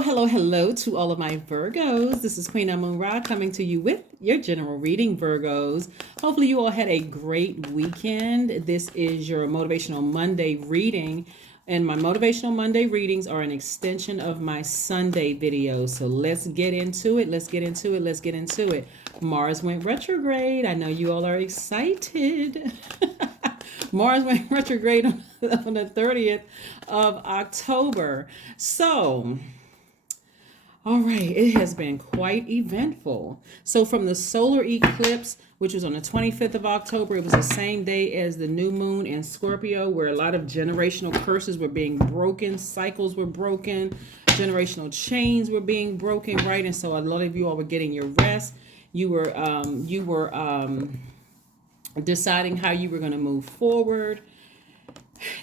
Hello to all of my Virgos. This is Queen Amun Ra coming to you with your general reading, Virgos. Hopefully you all had a great weekend. This is your Motivational Monday reading. And my Motivational Monday readings are an extension of my Sunday videos. So let's get into it. Mars went retrograde. I know you all are excited. Mars went retrograde on the 30th of October. So, all right, it has been quite eventful. So from the solar eclipse, which was on the 25th of October, it was the same day as the new moon in Scorpio, where a lot of generational curses were being broken, cycles were broken, generational chains were being broken, right? And so a lot of you all were getting your rest. You were deciding how you were going to move forward,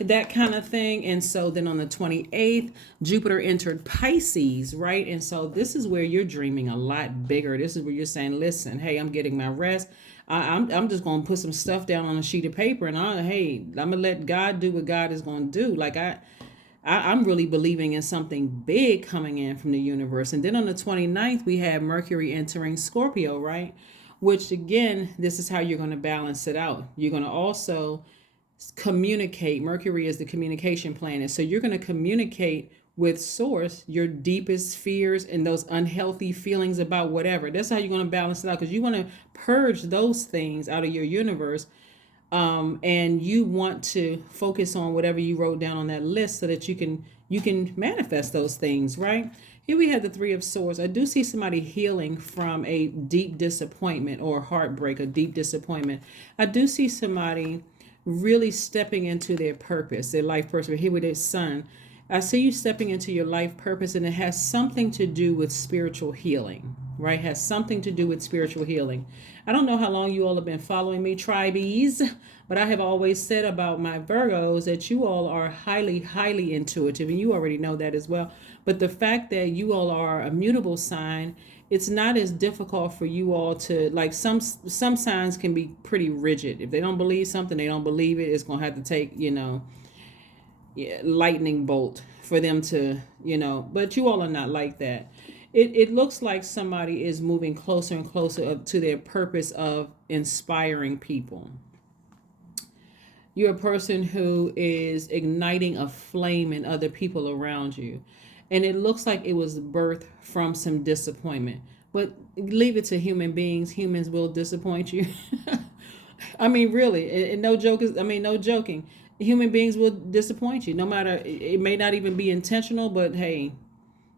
that kind of thing. And so then on the 28th, Jupiter entered Pisces, right? And so this is where you're dreaming a lot bigger. This is where you're saying, listen, hey, I'm getting my rest. I'm just going to put some stuff down on a sheet of paper, and I'm going to let God do what God is going to do. Like I'm really believing in something big coming in from the universe. And then on the 29th, we have Mercury entering Scorpio, right? Which again, this is how you're going to balance it out. You're going to also communicate. Mercury is the communication planet. So you're going to communicate with source your deepest fears and those unhealthy feelings about whatever. That's how you're going to balance it out, because you want to purge those things out of your universe. And you want to focus on whatever you wrote down on that list so that you can manifest those things, right? Here we have the Three of Swords. I do see somebody healing from a deep disappointment or heartbreak, a deep disappointment. I do see somebody really stepping into their purpose, their life purpose. Here with their Sun, I see you stepping into your life purpose, and it has something to do with spiritual healing, right? Has something to do with spiritual healing. I don't know how long you all have been following me, tribees, but I have always said about my Virgos that you all are highly, highly intuitive, and you already know that as well. But the fact that you all are a mutable sign, it's not as difficult for you all to, like, some signs can be pretty rigid. If they don't believe something, they don't believe it. It's going to have to take, lightning bolt for them to, but you all are not like that. It looks like somebody is moving closer and closer to their purpose of inspiring people. You're a person who is igniting a flame in other people around you. And it looks like it was birthed from some disappointment. But leave it to human beings. Humans will disappoint you. I mean, really, no joking. Human beings will disappoint you. No matter, it may not even be intentional, but hey,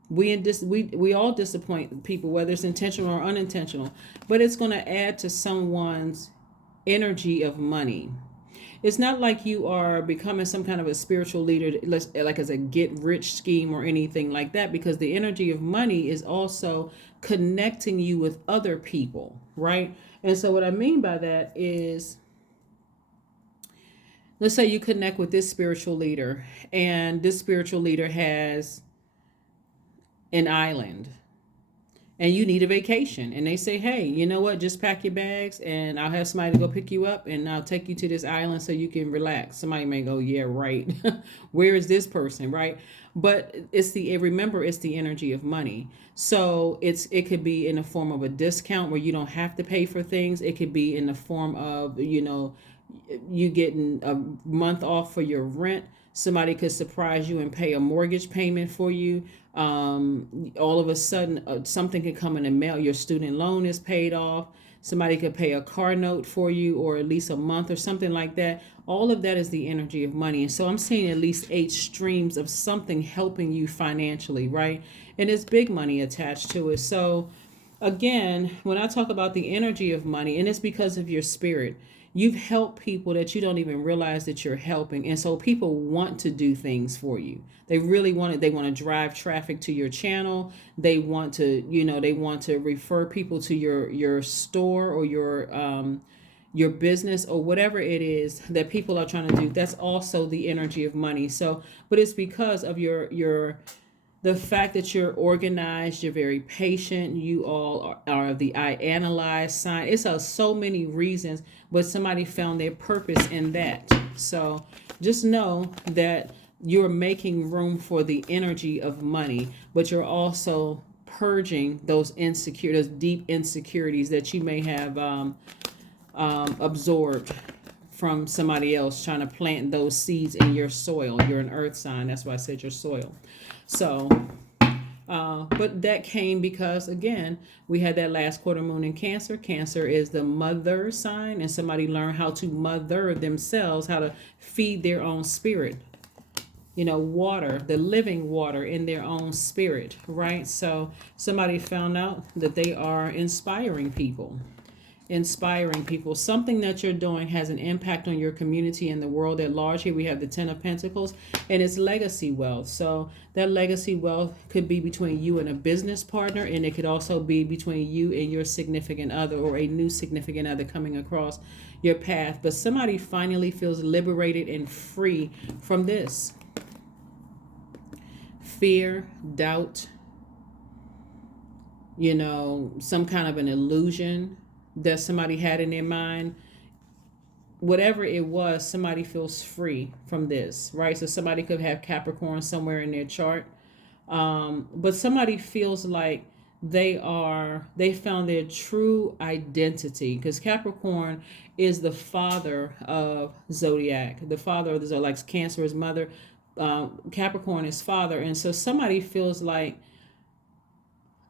we all disappoint people, whether it's intentional or unintentional. But it's going to add to someone's energy of money. It's not like you are becoming some kind of a spiritual leader, like as a get rich scheme or anything like that, because the energy of money is also connecting you with other people, right? And so what I mean by that is, let's say you connect with this spiritual leader, and this spiritual leader has an island, and you need a vacation, and they say, hey, you know what, just pack your bags and I'll have somebody to go pick you up, and I'll take you to this island so you can relax. Somebody may go, yeah, right. Where is this person, right? But remember, it's the energy of money. So it could be in the form of a discount where you don't have to pay for things. It could be in the form of, you getting a month off for your rent. Somebody could surprise you and pay a mortgage payment for you. All of a sudden, something could come in the mail. Your student loan is paid off. Somebody could pay a car note for you, or at least a month or something like that. All of that is the energy of money. And so I'm seeing at least 8 streams of something helping you financially, right? And there's big money attached to it. So again, when I talk about the energy of money, and it's because of your spirit, you've helped people that you don't even realize that you're helping. And so people want to do things for you. They really want it. They want to drive traffic to your channel. They want to, they want to refer people to your store or your business or whatever it is that people are trying to do. That's also the energy of money. So, but it's because of the fact that you're organized, you're very patient, you all are the I analyze sign. It's so many reasons, but somebody found their purpose in that. So just know that you're making room for the energy of money, but you're also purging those those deep insecurities that you may have absorbed from somebody else trying to plant those seeds in your soil. You're an earth sign. That's why I said your soil. So, but that came because, again, we had that last quarter moon in Cancer. Cancer is the mother sign, and somebody learned how to mother themselves, how to feed their own spirit. Water, the living water in their own spirit, right? So somebody found out that they are inspiring people. Something that you're doing has an impact on your community and the world at large. Here we have the Ten of Pentacles, and it's legacy wealth. So that legacy wealth could be between you and a business partner, and it could also be between you and your significant other, or a new significant other coming across your path. But somebody finally feels liberated and free from this fear, doubt, some kind of an illusion that somebody had in their mind. Whatever it was, somebody feels free from this, right? So somebody could have Capricorn somewhere in their chart, but somebody feels like they found their true identity, because Capricorn is the father of Zodiac, the father of the Zodiac. Like Cancer is mother, Capricorn is father. And so somebody feels like,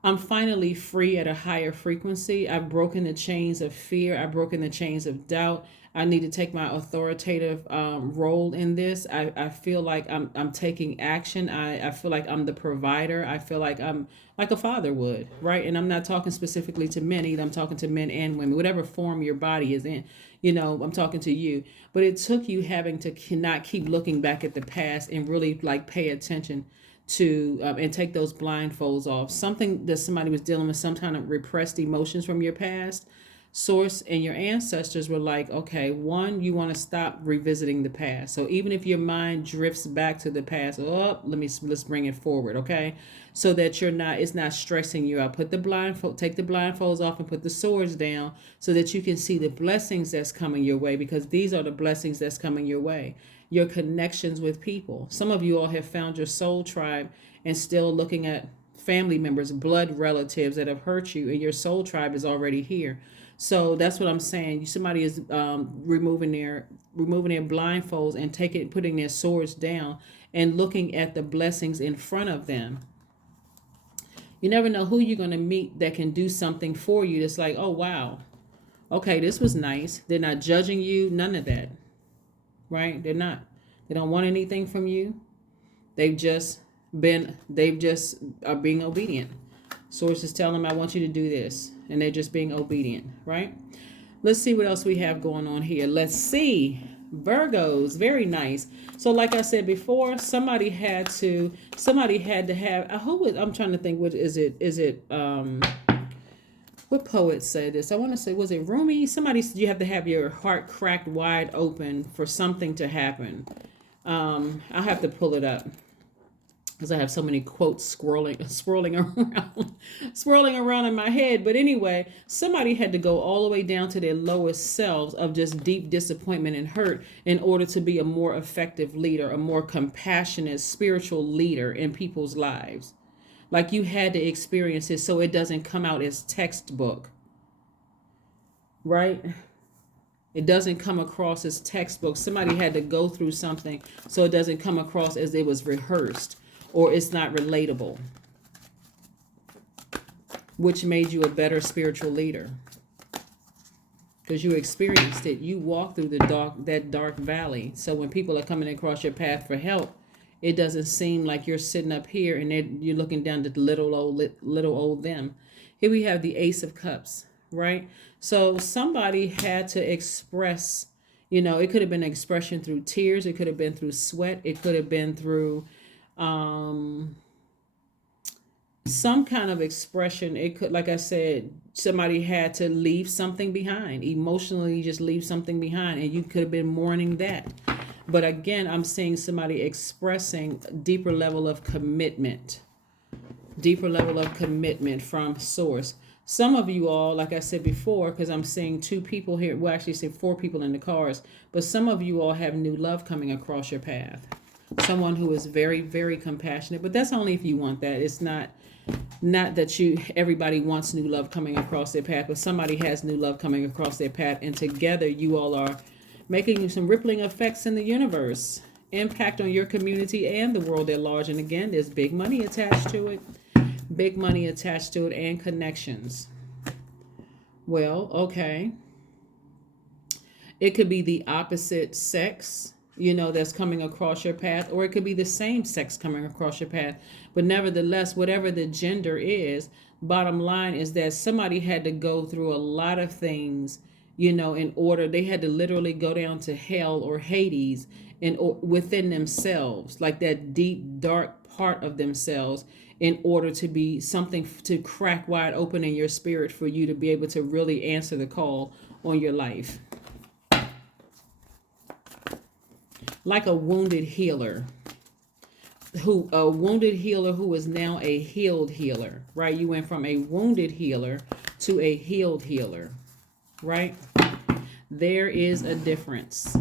I'm finally free at a higher frequency. I've broken the chains of fear. I've broken the chains of doubt. I need to take my authoritative role in this. I feel like I'm taking action. I feel like I'm the provider. I feel like I'm like a father would, right? And I'm not talking specifically to men either. I'm talking to men and women, whatever form your body is in. I'm talking to you. But it took you having to not keep looking back at the past and really like pay attention to and take those blindfolds off. Something that somebody was dealing with, some kind of repressed emotions from your past. Source and your ancestors were like, okay, one, you want to stop revisiting the past. So even if your mind drifts back to the past, let's bring it forward, okay? So that it's not stressing you out. Take the blindfolds off and put the swords down so that you can see the blessings that's coming your way, because these are the blessings that's coming your way. Your connections with people. Some of you all have found your soul tribe and still looking at family members, blood relatives that have hurt you, and your soul tribe is already here. So that's what I'm saying. Somebody is removing their blindfolds and putting their swords down and looking at the blessings in front of them. You never know who you're going to meet that can do something for you. That's like, oh, wow. Okay, this was nice. They're not judging you. None of that. Right? They're not. They don't want anything from you. They just are being obedient. Sources tell them, I want you to do this. And they're just being obedient, right? Let's see what else we have going on here. Let's see. Virgos, very nice. So like I said before, somebody had to have, I'm trying to think, what is it, what poet said this? I want to say, was it Rumi? Somebody said you have to have your heart cracked wide open for something to happen. I'll have to pull it up, because I have so many quotes swirling around in my head. But anyway, somebody had to go all the way down to their lowest selves of just deep disappointment and hurt in order to be a more effective leader, a more compassionate spiritual leader in people's lives. Like, you had to experience it so it doesn't come out as textbook, right? It doesn't come across as textbook. Somebody had to go through something so it doesn't come across as it was rehearsed, or it's not relatable, which made you a better spiritual leader, because you experienced it. You walked through that dark valley. So when people are coming across your path for help, it doesn't seem like you're sitting up here and you're looking down at the little old them. Here we have the Ace of Cups, right? So somebody had to express, it could have been an expression through tears. It could have been through sweat. It could have been through some kind of expression. It could, like I said, somebody had to leave something behind, emotionally just leave something behind, and you could have been mourning that. But again, I'm seeing somebody expressing a deeper level of commitment from source. Some of you all, like I said before, because I'm seeing two people here, well, actually say four people in the cards, but some of you all have new love coming across your path. Someone who is very, very compassionate, but that's only if you want that. It's not that everybody wants new love coming across their path, but somebody has new love coming across their path, and together you all are making some rippling effects in the universe, impact on your community and the world at large. And again, there's big money attached to it, and connections. Well, okay. It could be the opposite sex, that's coming across your path, or it could be the same sex coming across your path. But nevertheless, whatever the gender is, bottom line is that somebody had to go through a lot of things, in order. They had to literally go down to hell or Hades within themselves, like that deep, dark part of themselves, in order to be something to crack wide open in your spirit for you to be able to really answer the call on your life. Like a wounded healer who is now a healed healer, right? You went from a wounded healer to a healed healer, right? There is a difference.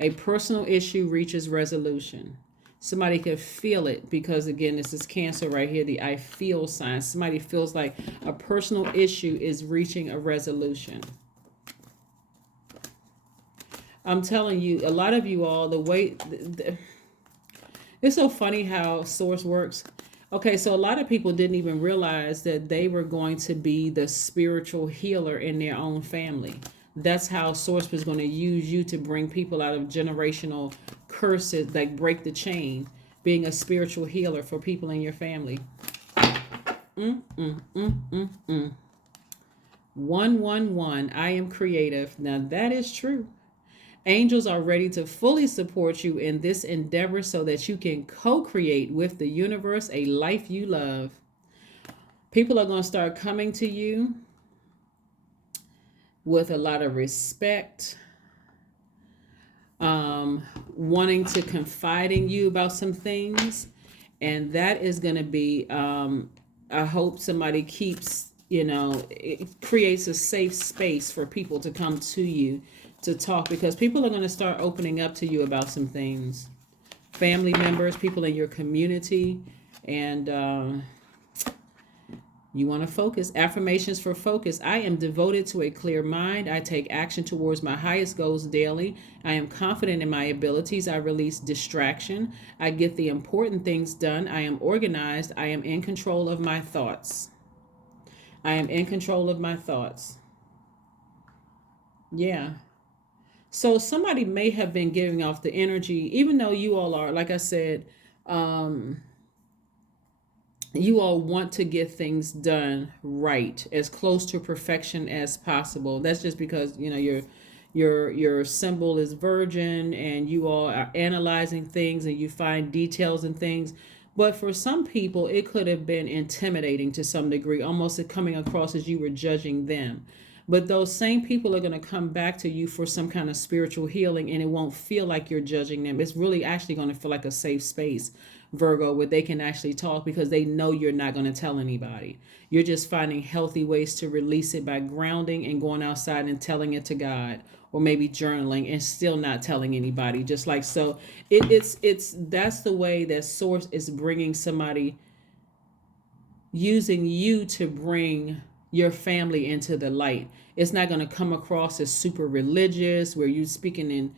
A personal issue reaches resolution. Somebody could feel it, because again, this is Cancer right here, the I feel sign. Somebody feels like a personal issue is reaching a resolution. I'm telling you, a lot of you all, it's so funny how Source works. Okay, so a lot of people didn't even realize that they were going to be the spiritual healer in their own family. That's how Source was going to use you to bring people out of generational curses, like break the chain, being a spiritual healer for people in your family. 111, I am creative. Now that is true. Angels are ready to fully support you in this endeavor so that you can co-create with the universe a life you love. People are going to start coming to you with a lot of respect, wanting to confide in you about some things. And that is going to be, I hope somebody keeps, it creates a safe space for people to come to you to talk, because people are going to start opening up to you about some things. Family members, people in your community, and you want to focus. Affirmations for focus. I am devoted to a clear mind. I take action towards my highest goals daily. I am confident in my abilities. I release distraction. I get the important things done. I am organized. I am in control of my thoughts. I am in control of my thoughts. Yeah. So somebody may have been giving off the energy, even though you all are, like I said, you all want to get things done right, as close to perfection as possible. That's just because, your symbol is Virgin, and you all are analyzing things and you find details and things. But for some people, it could have been intimidating to some degree, almost coming across as you were judging them. But those same people are going to come back to you for some kind of spiritual healing, and it won't feel like you're judging them. It's really actually going to feel like a safe space, Virgo, where they can actually talk, because they know you're not going to tell anybody. You're just finding healthy ways to release it by grounding and going outside and telling it to God, or maybe journaling and still not telling anybody. Just like so, it's that's the way that Source is bringing somebody, using you to bring your family into the light. It's not going to come across as super religious, where you speaking in,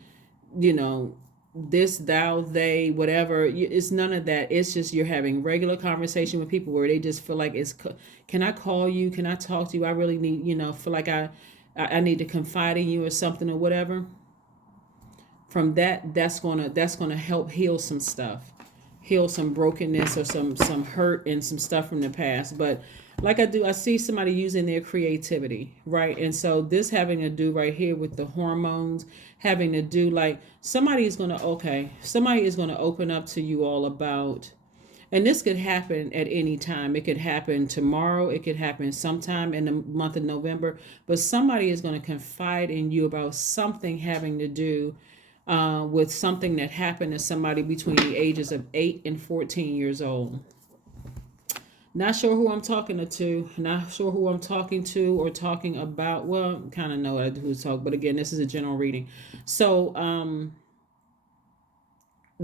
this, thou, they, whatever. It's none of that. It's just you're having regular conversation with people where they just feel like can I call you? Can I talk to you? I really need, feel like I need to confide in you or something or whatever. From that's gonna help heal some stuff, heal some brokenness or some hurt and some stuff from the past. But like I see somebody using their creativity, right? And so this having to do right here with the hormones, having to do like somebody is going to open up to you all about, and this could happen at any time. It could happen tomorrow. It could happen sometime in the month of November. But somebody is going to confide in you about something having to do with something that happened to somebody between the ages of 8 and 14 years old. Not sure who I'm talking to. Not sure who I'm talking to or talking about. Well, kind of know who's talking, but again, this is a general reading. So,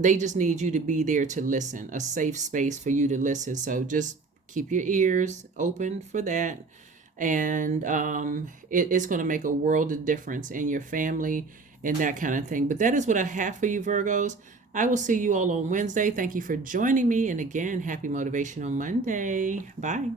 they just need you to be there to listen, a safe space for you to listen. So just keep your ears open for that. And it's going to make a world of difference in your family and that kind of thing. But that is what I have for you, Virgos. I will see you all on Wednesday. Thank you for joining me. And again, happy Motivational Monday. Bye.